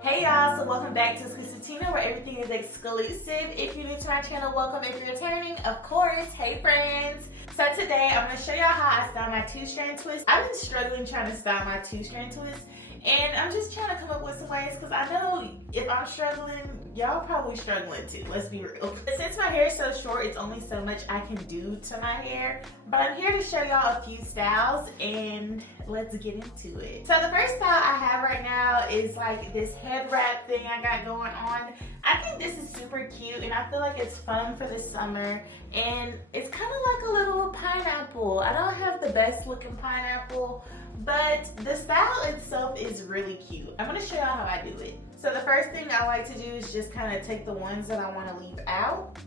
Hey y'all, so welcome back to xclusivet, where everything is exclusive. If you're new to my channel, welcome. If you're returning, of course, hey friends. So today I'm going to show y'all how I style my 2-strand twist. I've been struggling trying to style my 2-strand twist, and I'm just trying to come up with some ways because I know if I'm struggling, y'all probably struggling too, let's be real. But since my hair is so short, it's only so much I can do to my hair. But I'm here to show y'all a few styles, and let's get into it. So the first style I have right now is like this head wrap thing I got going on. I think this is super cute, and I feel like it's fun for the summer, and it's kind of like a little pineapple. I don't have the best looking pineapple, but the style itself is really cute. I'm gonna show y'all how I do it. So the first thing I like to do is just kind of take the ones that I want to leave out,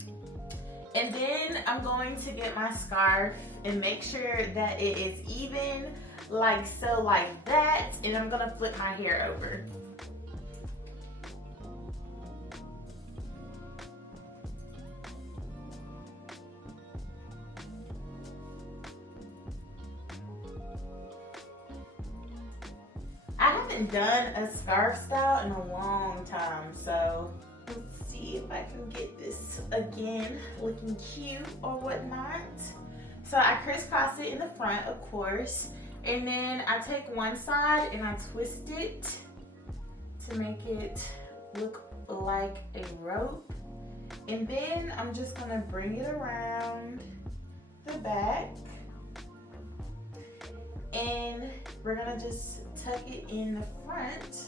and then I'm going to get my scarf and make sure that it is even, like so, like that, and I'm gonna flip my hair over. I haven't done a scarf style in a long time, so let's see if I can get this again looking cute or whatnot. So I crisscross it in the front, of course, and then I take one side and I twist it to make it look like a rope, and then I'm just gonna bring it around the back, and we're gonna just tuck it in the front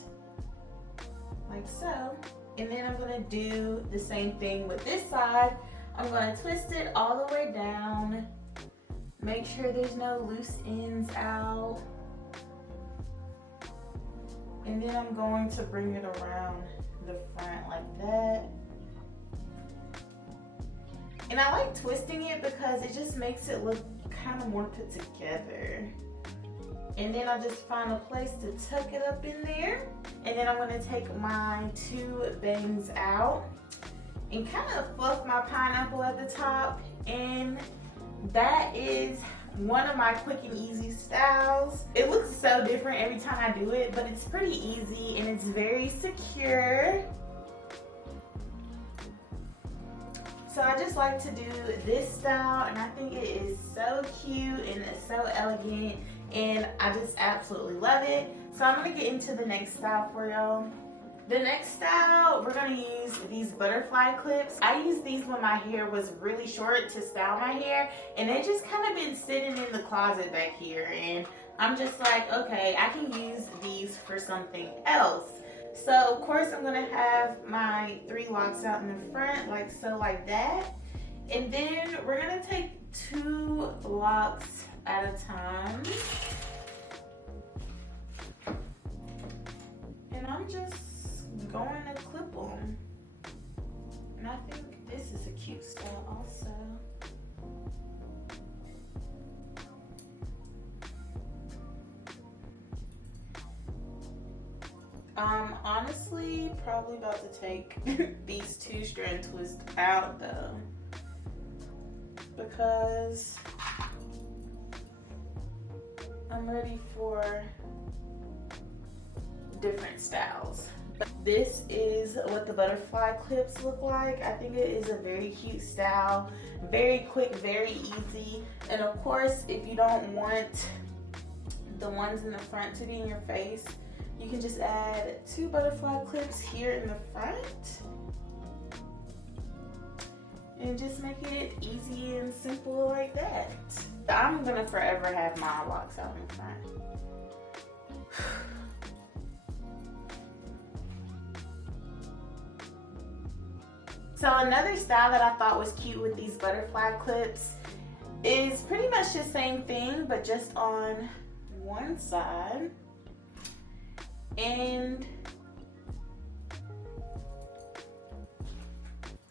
like so, and then I'm gonna do the same thing with this side. I'm gonna twist it all the way down, make sure there's no loose ends out, and then I'm going to bring it around the front like that. And I like twisting it because it just makes it look kind of more put together. And then I just find a place to tuck it up in there. And then I'm gonna take my 2 bangs out and kind of fluff my pineapple at the top. And that is one of my quick and easy styles. It looks so different every time I do it, but it's pretty easy and it's very secure. So I just like to do this style, and I think it is so cute and it's so elegant, and I just absolutely love it. So I'm gonna get into the next style for y'all. The next style, we're gonna use these butterfly clips. I used these when my hair was really short to style my hair, and they just kind of been sitting in the closet back here, and I'm just like, okay, I can use these for something else. So of course I'm gonna have my 3 locks out in the front, like so, like that. And then we're gonna take 2 locks at a time. And I'm just going to clip them. And I think this is a cute style also. Honestly, probably about to take these 2-strand twists out though, because I'm ready for different styles. But this is what the butterfly clips look like. I think it is a very cute style, very quick, very easy. And of course, if you don't want the ones in the front to be in your face, you can just add 2 butterfly clips here in the front and just make it easy and simple like that. I'm gonna forever have my locks out in front. So another style that I thought was cute with these butterfly clips is pretty much the same thing, but just on one side. And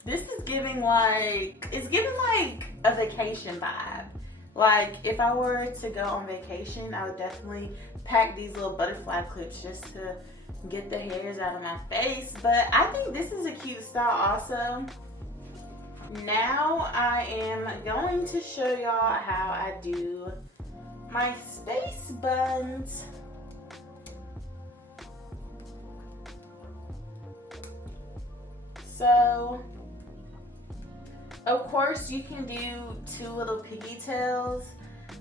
this is giving like, it's giving like a vacation vibe. Like if I were to go on vacation, I would definitely pack these little butterfly clips just to get the hairs out of my face. But I think this is a cute style also. Now I am going to show y'all how I do my space buns. So, of course, you can do 2 little pigtails.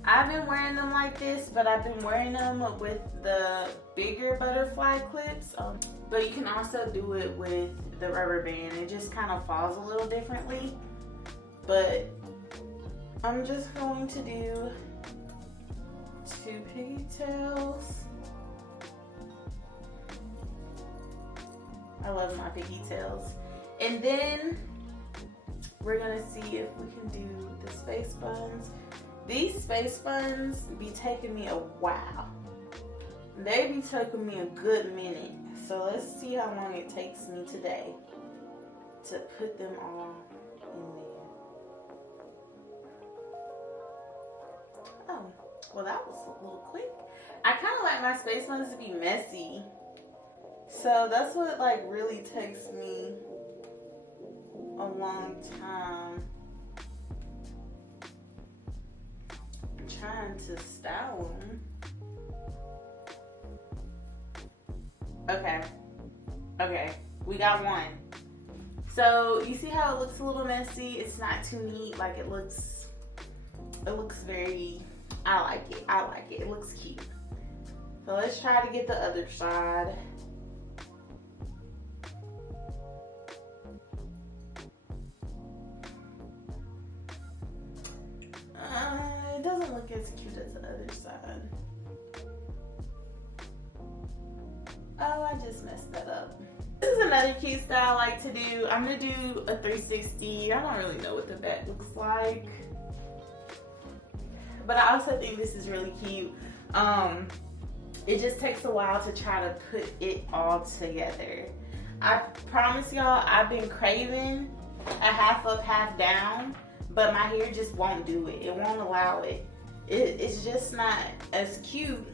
I've been wearing them like this, but I've been wearing them with the bigger butterfly clips. But you can also do it with the rubber band. It just kind of falls a little differently. But I'm just going to do 2 pigtails. I love my pigtails. And then we're gonna see if we can do the space buns. These space buns be taking me a while. They be taking me a good minute. So let's see how long it takes me today to put them all in there. Oh, well that was a little quick. I kind of like my space buns to be messy. So that's what like really takes me a long time. I'm trying to style them. Okay, we got one. So you see how it looks a little messy? It's not too neat. Like it looks very, I like it. It looks cute. So let's try to get the other side. It doesn't look as cute as the other side. Oh, I just messed that up. This is another cute style I like to do. I'm gonna do a 360. I don't really know what the back looks like, but I also think this is really cute. It just takes a while to try to put it all together. I promise y'all, I've been craving a half up, half down, but my hair just won't do it. It won't allow it. It's just not as cute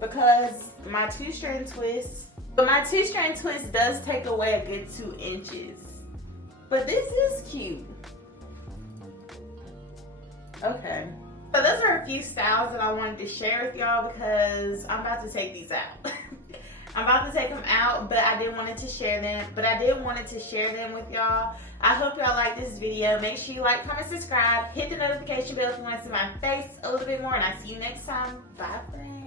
because my 2-strand twist, but my 2-strand twist does take away a good 2 inches. But this is cute. Okay. So those are a few styles that I wanted to share with y'all because I'm about to take these out. I'm about to take them out, but I did wanted to share them. With y'all. I hope y'all like this video. Make sure you like, comment, subscribe, hit the notification bell if you want to see my face a little bit more, and I'll see you next time. Bye, friends.